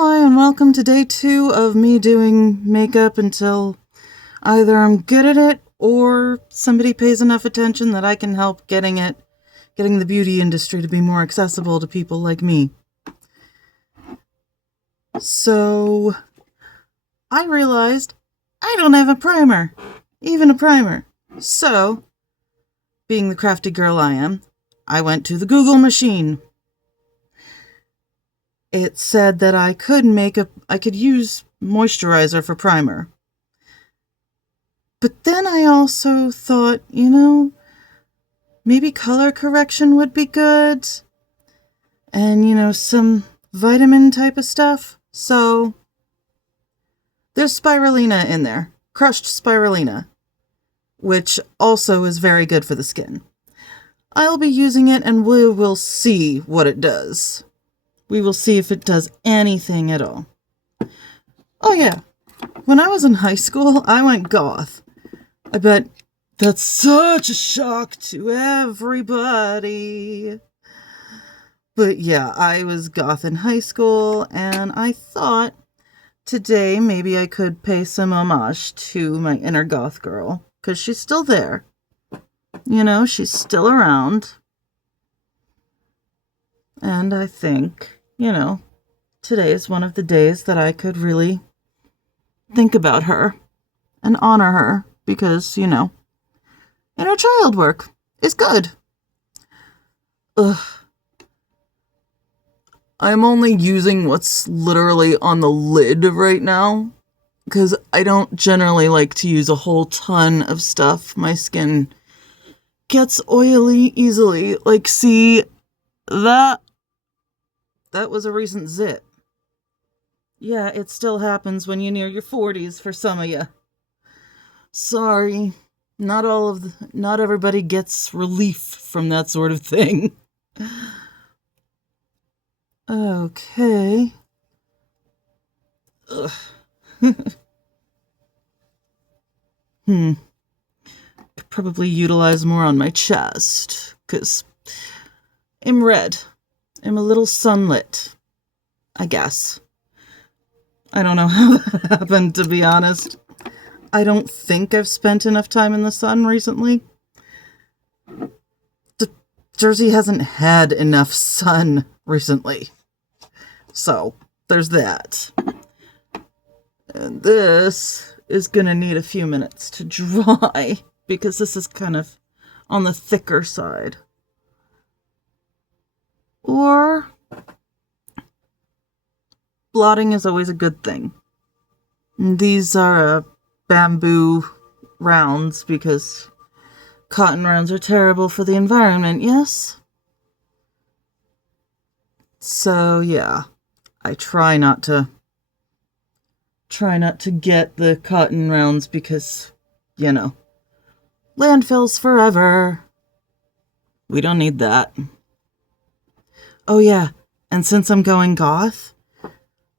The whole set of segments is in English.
Hi, and welcome to day 2 of me doing makeup until either I'm good at it or somebody pays enough attention that I can help getting the beauty industry to be more accessible to people like me. So, I realized I don't have a primer. Even a primer. So, being the crafty girl I am, I went to the Google machine. It said that I could use moisturizer for primer. But then I also thought, maybe color correction would be good. And, some vitamin type of stuff. So, there's spirulina in there. Crushed spirulina. Which also is very good for the skin. I'll be using it and we will see what it does. We will see if it does anything at all. Oh yeah, when I was in high school, I went goth. I bet that's such a shock to everybody. But yeah, I was goth in high school, and I thought today maybe I could pay some homage to my inner goth girl, because she's still there. She's still around. And I think, today is one of the days that I could really think about her and honor her because, inner child work is good. Ugh. I'm only using what's literally on the lid right now because I don't generally like to use a whole ton of stuff. My skin gets oily easily. Like, see, that was a recent zit. Yeah, it still happens when you're near your 40s for some of you. Sorry, not everybody gets relief from that sort of thing. Okay. Ugh. Could probably utilize more on my chest, 'cause I'm red. I'm a little sunlit, I guess. I don't know how that happened, to be honest. I don't think I've spent enough time in the sun recently. Jersey hasn't had enough sun recently. So, there's that. And this is gonna need a few minutes to dry because this is kind of on the thicker side. Or blotting is always a good thing. These are bamboo rounds because cotton rounds are terrible for the environment, yes? So, yeah, I try not to get the cotton rounds because, landfills forever. We don't need that. Oh yeah, and since I'm going goth,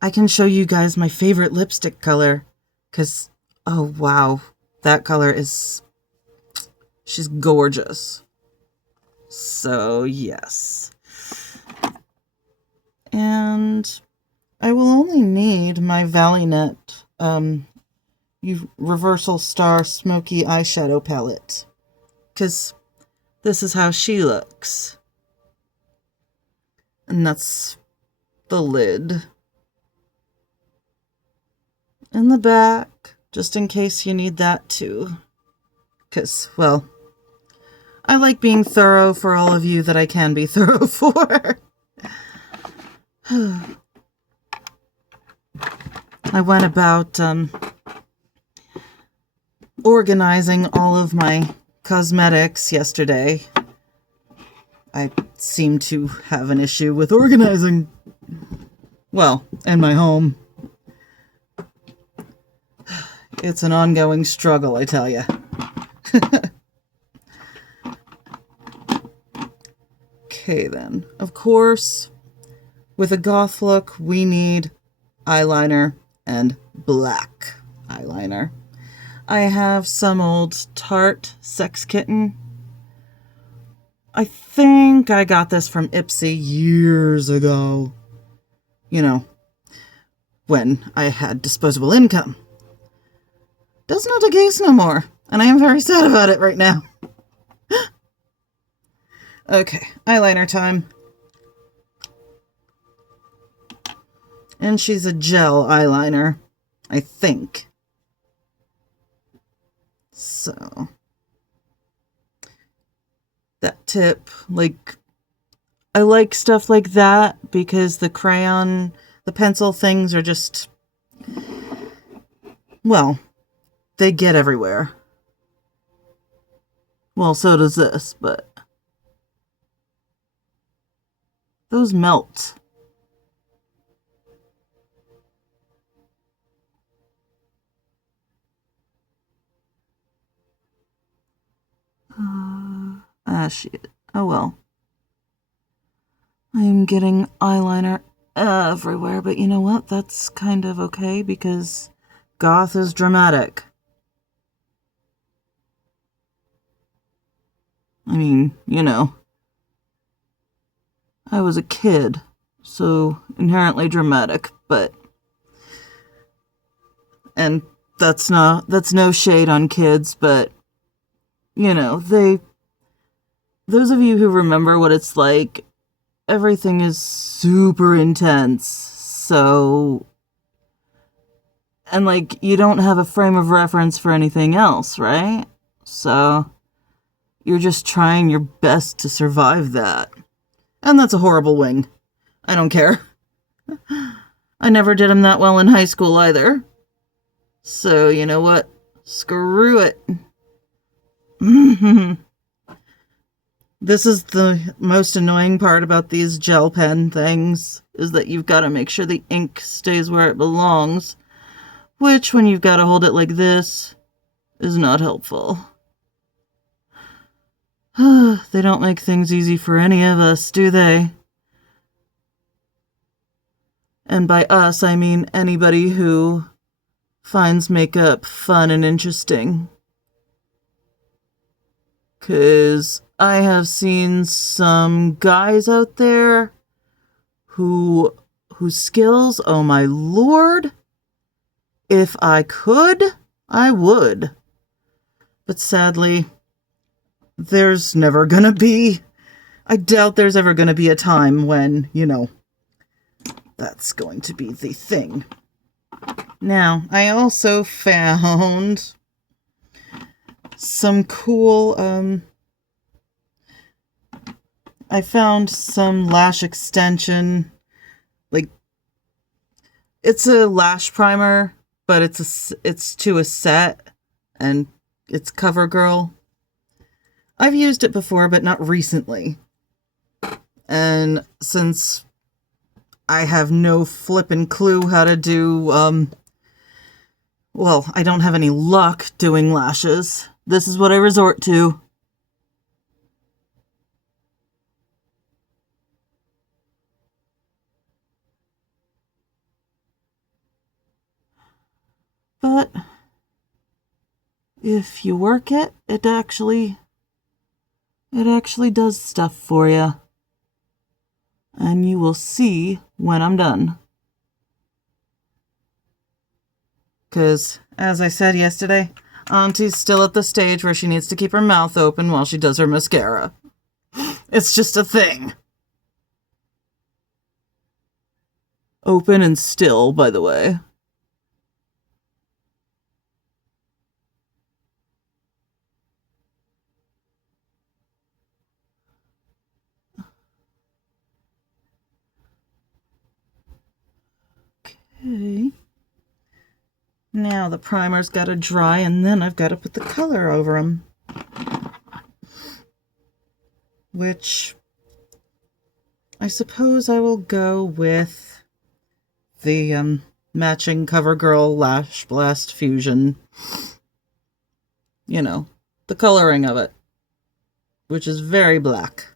I can show you guys my favorite lipstick color. 'Cause, oh wow, that color she's gorgeous. So, yes. And I will only need my Valleynet Reversal Star Smoky Eyeshadow Palette. 'Cause this is how she looks. And that's the lid. In the back, just in case you need that too. 'Cause, well, I like being thorough for all of you that I can be thorough for. I went about organizing all of my cosmetics yesterday. I seem to have an issue with organizing. Well, in my home. It's an ongoing struggle, I tell you. Okay, then. Of course, with a goth look, we need eyeliner and black eyeliner. I have some old Tarte Sex Kitten. I think I got this from Ipsy years ago. when I had disposable income. That's not the case no more, and I am very sad about it right now. Okay, eyeliner time. And she's a gel eyeliner, I think. So, that tip, like, I like stuff like that because the pencil things are just, well, they get everywhere. Well, so does this, but those melt. Shit. Oh well. I'm getting eyeliner everywhere, but you know what? That's kind of okay because goth is dramatic. I mean, you know, I was a kid, so inherently dramatic, but... And that's no shade on kids, but, you know, those of you who remember what it's like, everything is super intense, so... And, like, you don't have a frame of reference for anything else, right? So, you're just trying your best to survive that. And that's a horrible wing. I don't care. I never did them that well in high school either. So, you know what? Screw it. This is the most annoying part about these gel pen things, is that you've got to make sure the ink stays where it belongs, which, when you've got to hold it like this, is not helpful. They don't make things easy for any of us, do they? And by us, I mean anybody who finds makeup fun and interesting. 'Cause I have seen some guys out there whose skills, oh my lord, if I could, I would. But sadly, there's never gonna be, I doubt there's ever gonna be a time when, you know, that's going to be the thing. Now, I also found some cool, I found some lash extension, like, it's a lash primer, but it's to a set, and it's CoverGirl. I've used it before, but not recently. And since I have no flippin' clue how to do, well, I don't have any luck doing lashes, this is what I resort to. But if you work it, it actually does stuff for you. And you will see when I'm done. 'Cause, as I said yesterday, Auntie's still at the stage where she needs to keep her mouth open while she does her mascara. It's just a thing. Open and still, by the way. Okay. Now the primer's got to dry, and then I've got to put the color over them. Which, I suppose I will go with the matching CoverGirl Lash Blast Fusion. You know, the coloring of it, which is very black.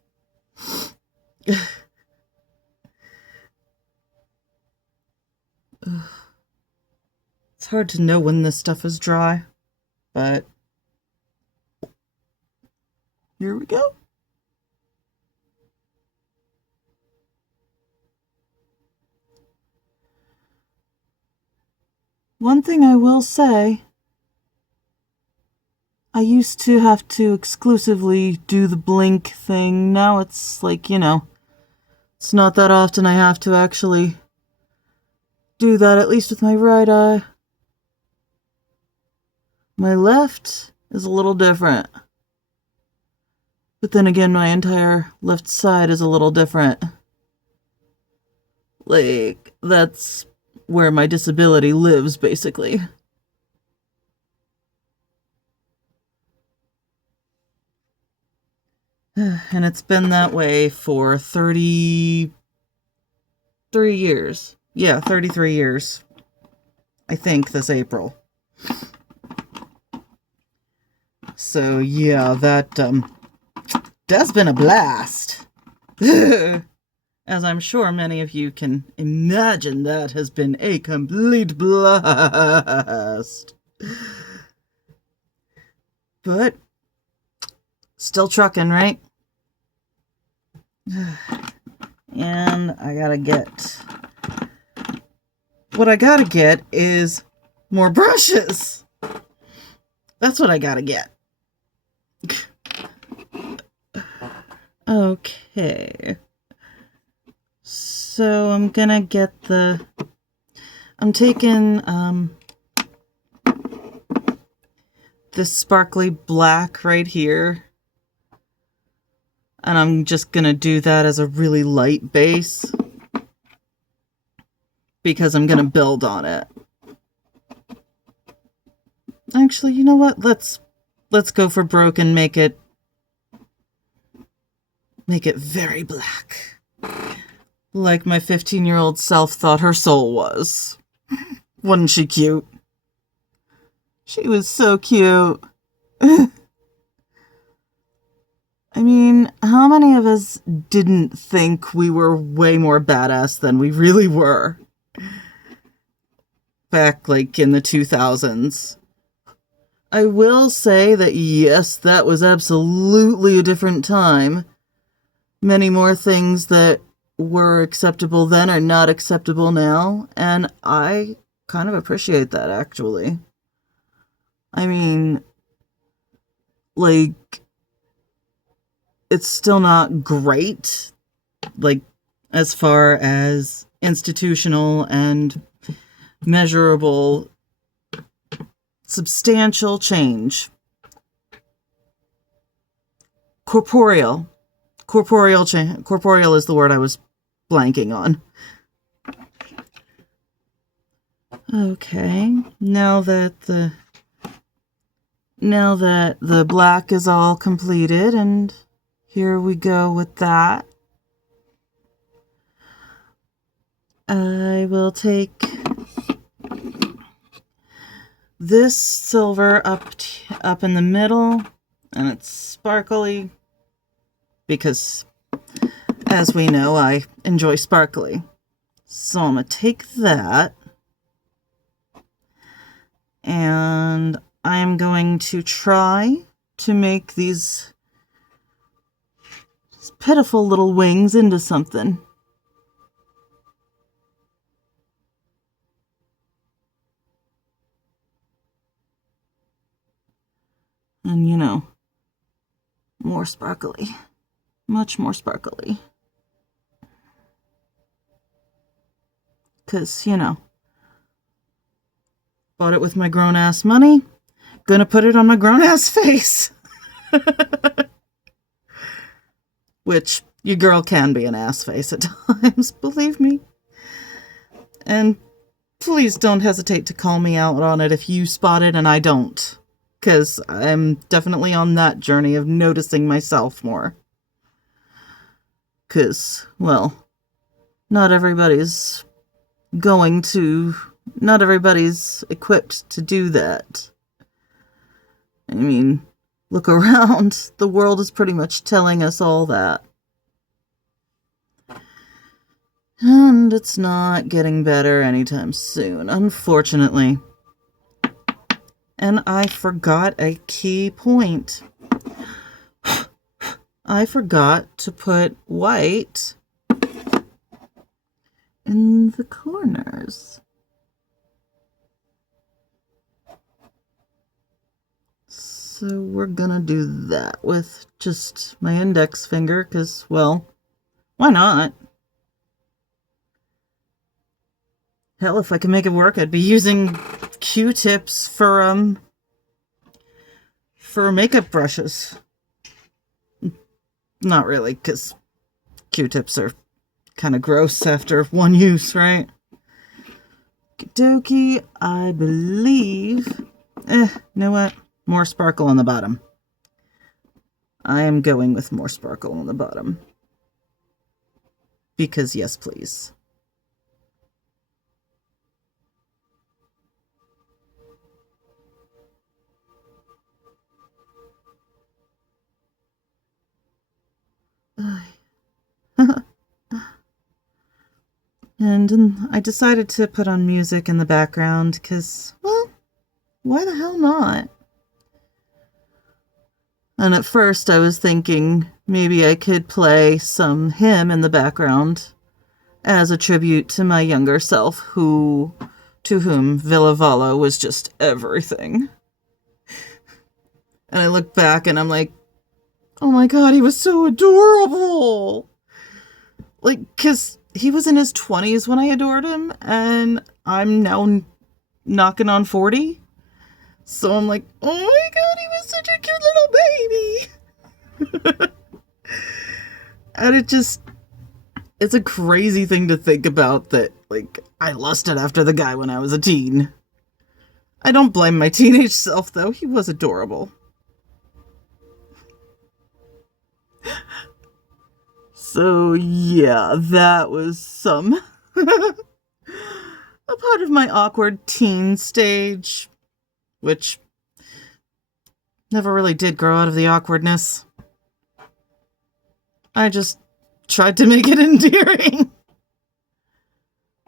It's hard to know when this stuff is dry, but here we go. One thing I will say, I used to have to exclusively do the blink thing. Now it's like, it's not that often I have to actually do that, at least with my right eye. My left is a little different. But then again, my entire left side is a little different. Like, that's where my disability lives, basically. And it's been that way for 33 years. Yeah, 33 years. I think this April. So, yeah, that's been a blast. As I'm sure many of you can imagine, that has been a complete blast. But still trucking, right? And what I gotta get is more brushes. That's what I gotta get. Okay. So I'm gonna get I'm taking this sparkly black right here, and I'm just gonna do that as a really light base because I'm gonna build on it. Actually, you know what? Let's go for broke and make it very black. Like my 15-year-old self thought her soul was. Wasn't she cute? She was so cute. I mean, how many of us didn't think we were way more badass than we really were? Back, like, in the 2000s. I will say that, yes, that was absolutely a different time. Many more things that were acceptable then are not acceptable now, and I kind of appreciate that, actually. I mean, like, it's still not great, like, as far as institutional and measurable, substantial change. Corporeal is the word I was blanking on. Okay, now that the black is all completed, and here we go with that. I will take this silver up in the middle, and it's sparkly because, as we know, I enjoy sparkly. So I'm going to take that, and I'm going to try to make these pitiful little wings into something. And, more sparkly. Much more sparkly. Because, bought it with my grown-ass money. Gonna put it on my grown-ass face. Which, your girl can be an ass face at times, believe me. And please don't hesitate to call me out on it if you spot it and I don't. Because I'm definitely on that journey of noticing myself more. Because, well, not everybody's equipped to do that. I mean, look around. The world is pretty much telling us all that. And it's not getting better anytime soon, unfortunately. And I forgot a key point. I forgot to put white in the corners. So we're gonna do that with just my index finger, because, well, why not? Hell, if I could make it work, I'd be using Q-tips for makeup brushes. Not really, because Q-tips are kind of gross after one use, right? Okie-dokie, I believe... you know what? More sparkle on the bottom. I am going with more sparkle on the bottom. Because yes, please. And I decided to put on music in the background because, well, why the hell not? And at first I was thinking maybe I could play some H.I.M in the background as a tribute to my younger self, to whom Villa Valla was just everything. And I look back and I'm like, oh my god, he was so adorable! Like, because he was in his 20s when I adored him, and I'm now knocking on 40. So I'm like, oh my god, he was such a cute little baby! And it's a crazy thing to think about that, like, I lusted after the guy when I was a teen. I don't blame my teenage self, though. He was adorable. So, yeah, that was some... a part of my awkward teen stage, which never really did grow out of the awkwardness. I just tried to make it endearing.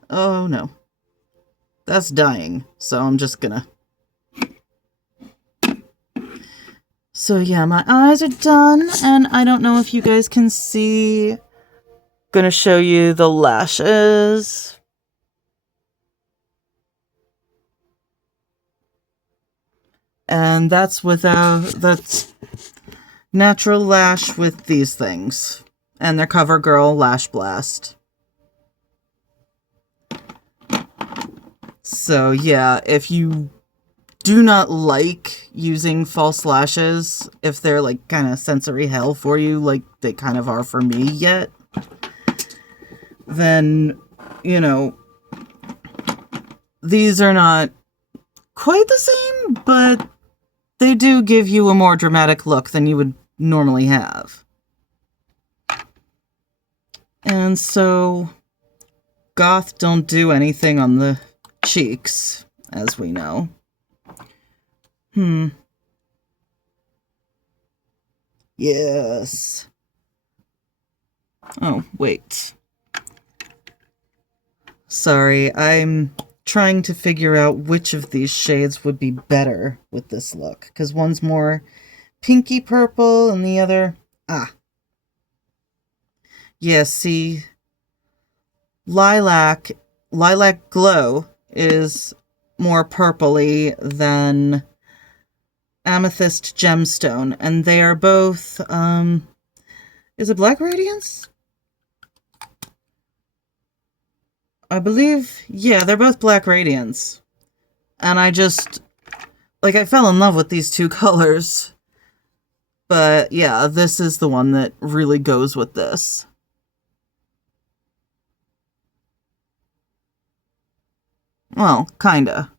Oh, no. That's dying, so I'm just gonna... So yeah, my eyes are done, and I don't know if you guys can see. Gonna show you the lashes. And that's natural lash with these things. And they're CoverGirl Lash Blast. So yeah, if you do not like using false lashes, if they're like kind of sensory hell for you, like they kind of are for me yet, then, you know, these are not quite the same, but they do give you a more dramatic look than you would normally have. And so, goth don't do anything on the cheeks, as we know. Yes. Oh, wait. Sorry, I'm trying to figure out which of these shades would be better with this look, because one's more pinky purple and the other... Yeah, see, Lilac Glow is more purpley than Amethyst Gemstone, and they are both, is it Black Radiance? I believe, yeah, they're both Black Radiance. And I just, like, I fell in love with these two colors. But, yeah, this is the one that really goes with this. Well, kinda.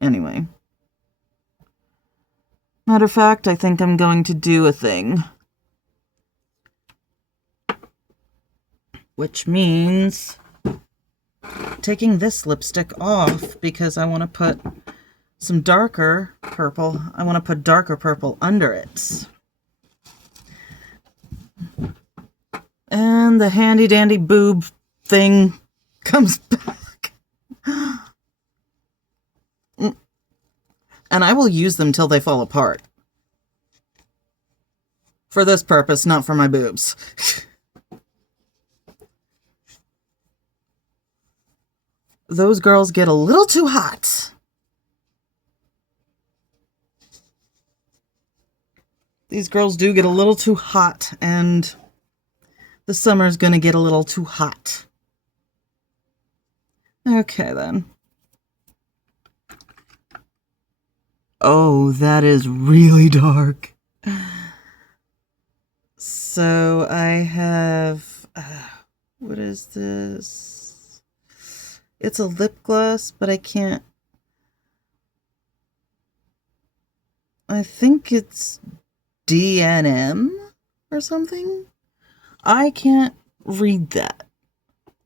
Anyway. Matter of fact, I think I'm going to do a thing. Which means taking this lipstick off because I want to put some darker purple. I want to put darker purple under it. And the handy dandy boob thing comes back. And I will use them till they fall apart. For this purpose, not for my boobs. Those girls get a little too hot. These girls do get a little too hot, and the summer's gonna get a little too hot. Okay, then. Oh, that is really dark. So I have... what is this? It's a lip gloss, but I can't... I think it's D&M or something? I can't read that.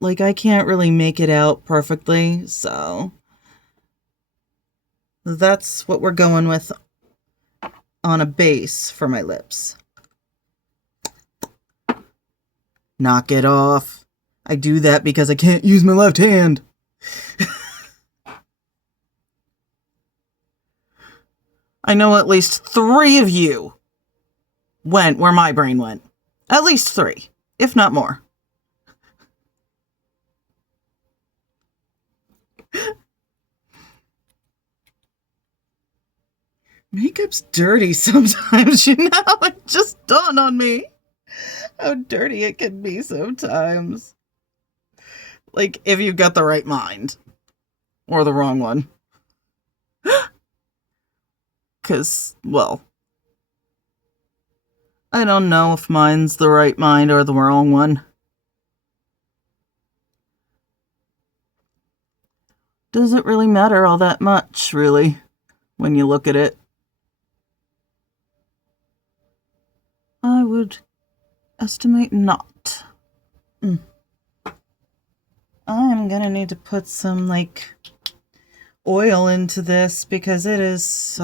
Like, I can't really make it out perfectly, so... that's what we're going with on a base for my lips. Knock it off. I do that because I can't use my left hand. I know at least 3 of you went where my brain went. At least 3, if not more. Makeup's dirty sometimes, you know? It just dawned on me how dirty it can be sometimes. Like, if you've got the right mind. Or the wrong one. Because, well, I don't know if mine's the right mind or the wrong one. Does it really matter all that much, really, when you look at it? I would estimate not. I'm gonna need to put some, like, oil into this because it is,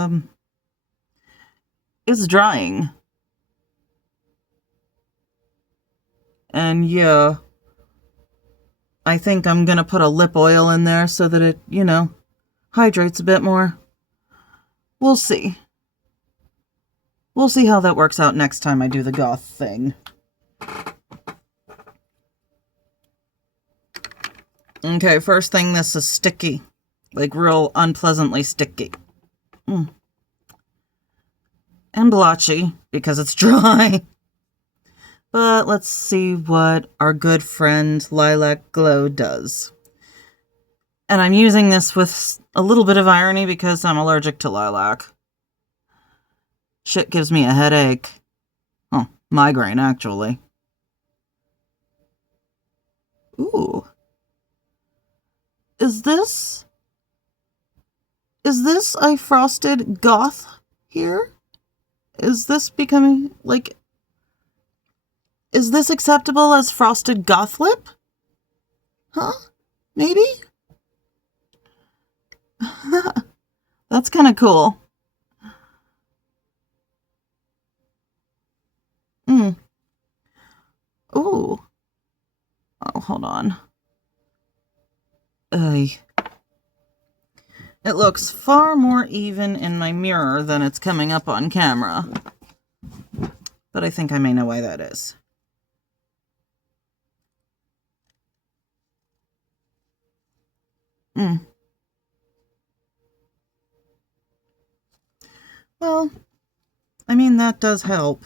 it's drying. And yeah, I think I'm gonna put a lip oil in there so that it, you know, hydrates a bit more. We'll see. We'll see how that works out next time I do the goth thing. Okay, first thing, this is sticky. Like, real unpleasantly sticky. And blotchy, because it's dry. But let's see what our good friend Lilac Glow does. And I'm using this with a little bit of irony because I'm allergic to lilac. Shit gives me a headache. Oh, migraine, actually. Ooh. Is this a frosted goth here? Is this becoming, like... is this acceptable as frosted goth lip? Huh? Maybe? That's kind of cool. Ooh. Oh, hold on. It looks far more even in my mirror than it's coming up on camera. But I think I may know why that is. Well, I mean, that does help.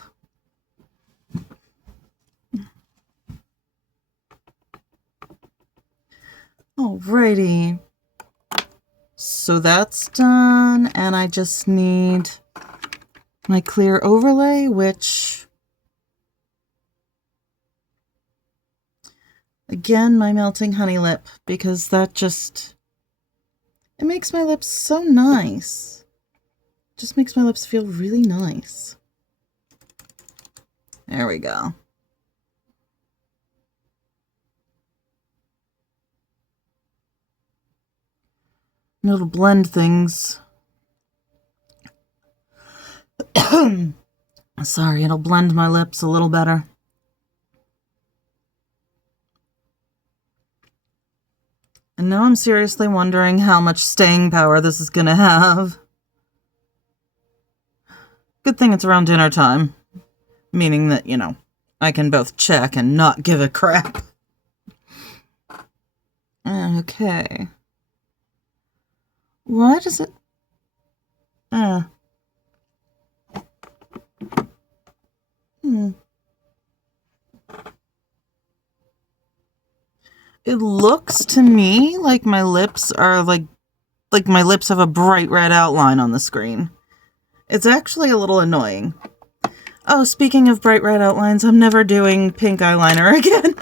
Alrighty. So that's done, and I just need my clear overlay, which... again, my melting honey lip, because that just... it makes my lips so nice. Just makes my lips feel really nice. There we go. And it'll blend things. Sorry, it'll blend my lips a little better. And now I'm seriously wondering how much staying power this is gonna have. Good thing it's around dinner time. Meaning that, you know, I can both check and not give a crap. Okay. Why does it... it looks to me like my lips are like my lips have a bright red outline on the screen. It's actually a little annoying. Oh, speaking of bright red outlines, I'm never doing pink eyeliner again.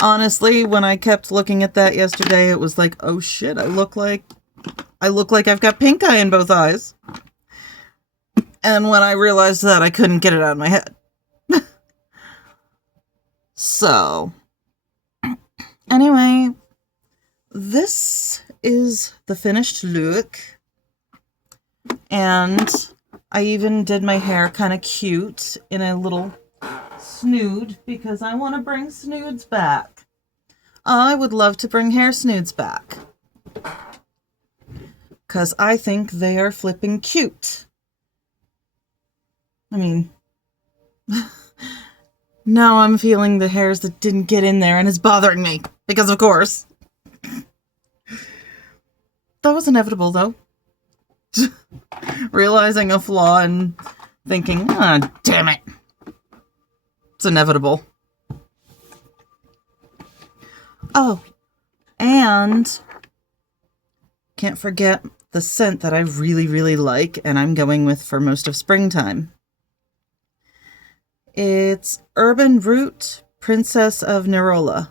Honestly, when I kept looking at that yesterday, it was like, oh shit, I look like I've got pink eye in both eyes. And when I realized that, I couldn't get it out of my head. So, anyway, this is the finished look. And I even did my hair kind of cute in a little snood because I want to bring snoods back. I would love to bring hair snoods back. Because I think they are flipping cute. I mean, now I'm feeling the hairs that didn't get in there and it's bothering me. Because of course. That was inevitable though. Realizing a flaw and thinking, ah, damn it. It's inevitable. Oh, and can't forget the scent that I really, really like and I'm going with for most of springtime. It's Urban Root Princess of Nerola.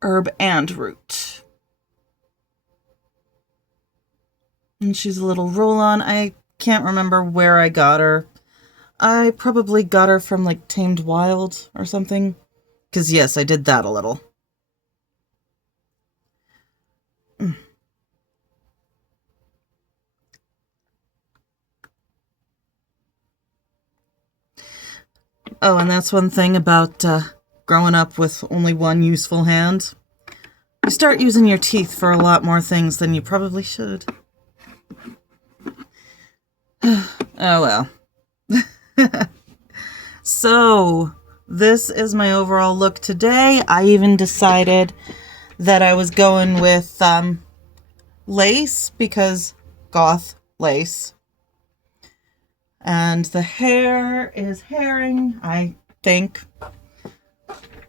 Herb and root. And she's a little roll-on. I can't remember where I got her. I probably got her from like Tamed Wild or something. Because yes, I did that a little. Oh, and that's one thing about growing up with only one useful hand. You start using your teeth for a lot more things than you probably should. Oh well. So, this is my overall look today. I even decided that I was going with lace because goth lace. And the hair is herring, I think.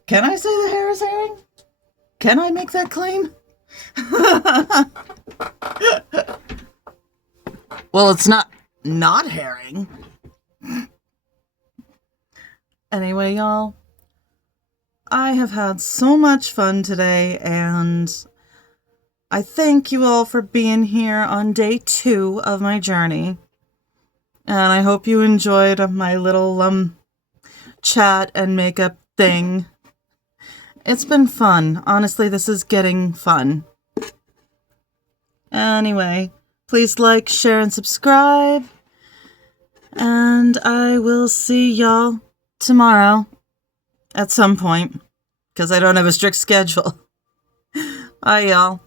Can I say the hair is herring? Can I make that claim? Well, it's not herring. Anyway, y'all, I have had so much fun today, and I thank you all for being here on day 2 of my journey. And I hope you enjoyed my little chat and makeup thing. It's been fun. Honestly, this is getting fun. Anyway, please like, share, and subscribe. And I will see y'all tomorrow at some point. Because I don't have a strict schedule. Bye, y'all.